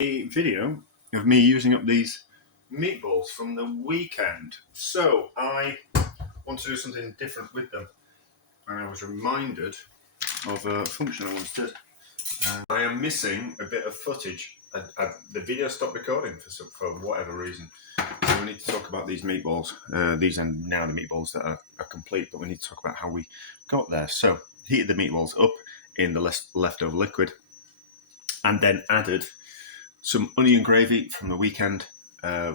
A video of me using up these meatballs from the weekend. So I want to do something different with them. And I was reminded of a function I once did. I am missing a bit of footage. The video stopped recording for whatever reason. So we need to talk about these meatballs. These are now the meatballs that are complete, but we need to talk about how we got there. So heated the meatballs up in the leftover liquid and then added some onion gravy from the weekend,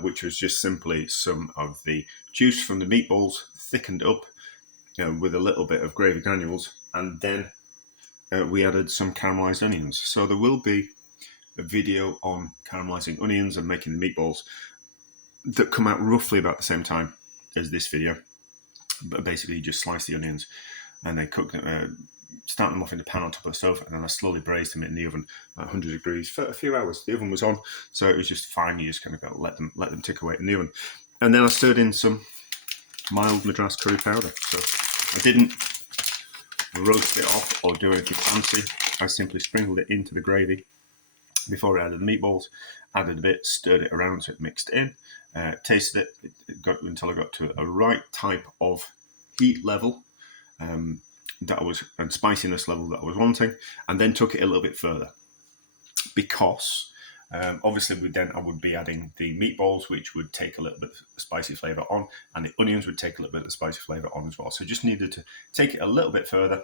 which was just simply some of the juice from the meatballs thickened up with a little bit of gravy granules, and then we added some caramelised onions. So there will be a video on caramelising onions and making the meatballs that come out roughly about the same time as this video. But basically, you just slice the onions and then cook them, start them off in the pan on top of the stove, and then I slowly braised them in the oven at 100 degrees for a few hours. The oven was on, so it was just fine. You just kind of got to let them tick away in the oven. And then I stirred in some mild Madras curry powder. So I didn't roast it off or do anything fancy. I simply sprinkled it into the gravy before I added the meatballs, added a bit, stirred it around so it mixed in, tasted it got until I got to a right type of heat level and spiciness level that I was wanting, and then took it a little bit further because obviously I would be adding the meatballs, which would take a little bit of spicy flavour on, and the onions would take a little bit of spicy flavour on as well. So just needed to take it a little bit further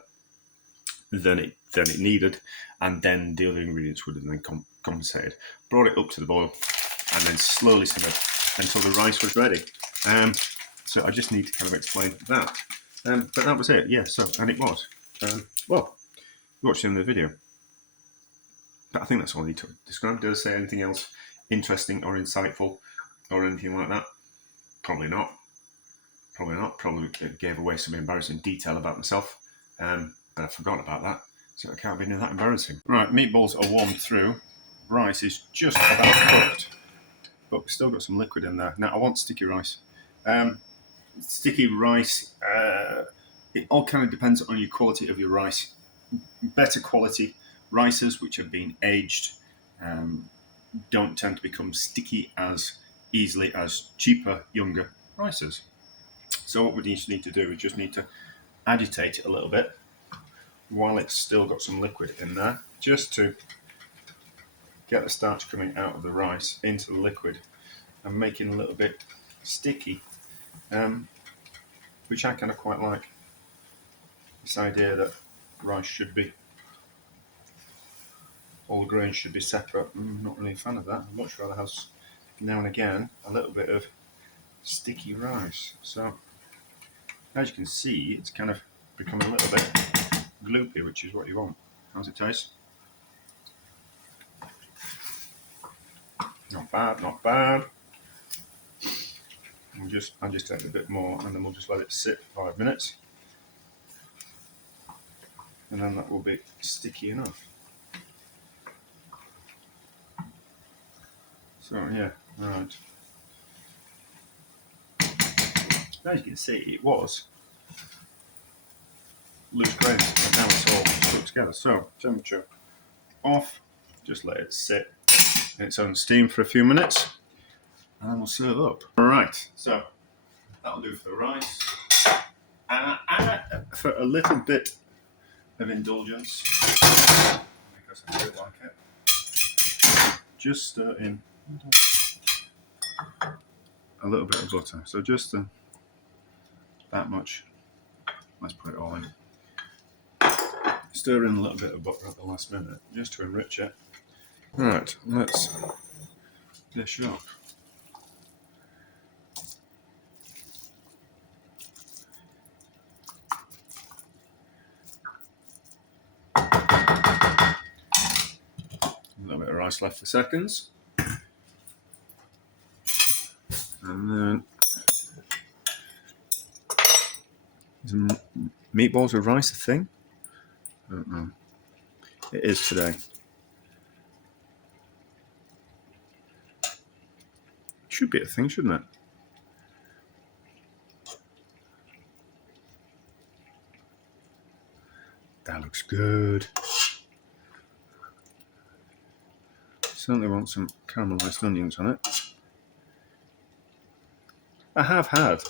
than it needed, and then the other ingredients would have then compensated. Brought it up to the boil, and then slowly simmered until the rice was ready. So I just need to kind of explain that. But that was it, yeah. So, and it was. Well, watch the end of the video. But I think that's all I need to describe. Did I say anything else interesting or insightful or anything like that? Probably not. Probably gave away some embarrassing detail about myself. But I forgot about that, so it can't be that embarrassing. Right, meatballs are warmed through. Rice is just about cooked, but we've still got some liquid in there. Now, I want sticky rice. Sticky rice, it all kind of depends on your quality of your rice. Better quality rices, which have been aged, don't tend to become sticky as easily as cheaper, younger rices. So what we need to do is just need to agitate it a little bit while it's still got some liquid in there, just to get the starch coming out of the rice into the liquid and making a little bit sticky, which I kind of quite like. This idea that rice should be, all the grains should be separate. I'm not really a fan of that. I'd much rather have, now and again, a little bit of sticky rice. So, as you can see, it's kind of become a little bit gloopy, which is what you want. How's it taste? Not bad, not bad. I'll just add a bit more, and then we'll just let it sit for 5 minutes, and then that will be sticky enough. So yeah, right. As you can see, it was loose grains, and now it's all stuck together. So temperature off, just let it sit in its own steam for a few minutes, and then we'll serve up. Alright, so that'll do for the rice. And for a little bit of indulgence, because I do like it, just stir in a little bit of butter. So just that much. Let's put it all in. Stir in a little bit of butter at the last minute, just to enrich it. Right, let's dish up. A little bit of rice left for seconds. And then some meatballs with rice, a thing? I don't know. It is today. Should be a thing, shouldn't it? That looks good. certainly want some caramelised onions on it. I have had,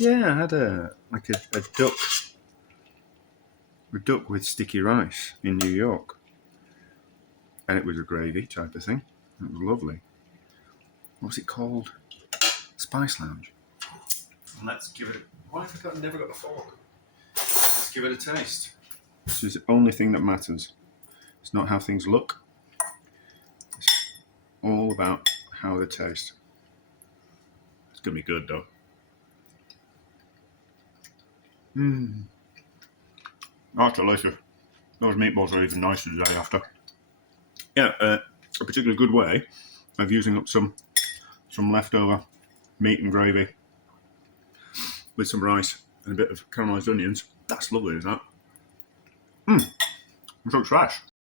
yeah, I had a duck with sticky rice in New York, and it was a gravy type of thing. It was lovely. What was it called? Spice Lounge. Let's give it. Why have I never got a fork? Let's give it a taste. This is the only thing that matters. It's not how things look. It's all about how they taste. It's gonna be good though. That's delicious. Those meatballs are even nicer the day after. Yeah, a particularly good way of using up some leftover meat and gravy with some rice and a bit of caramelised onions. That's lovely, isn't that? It looks fresh.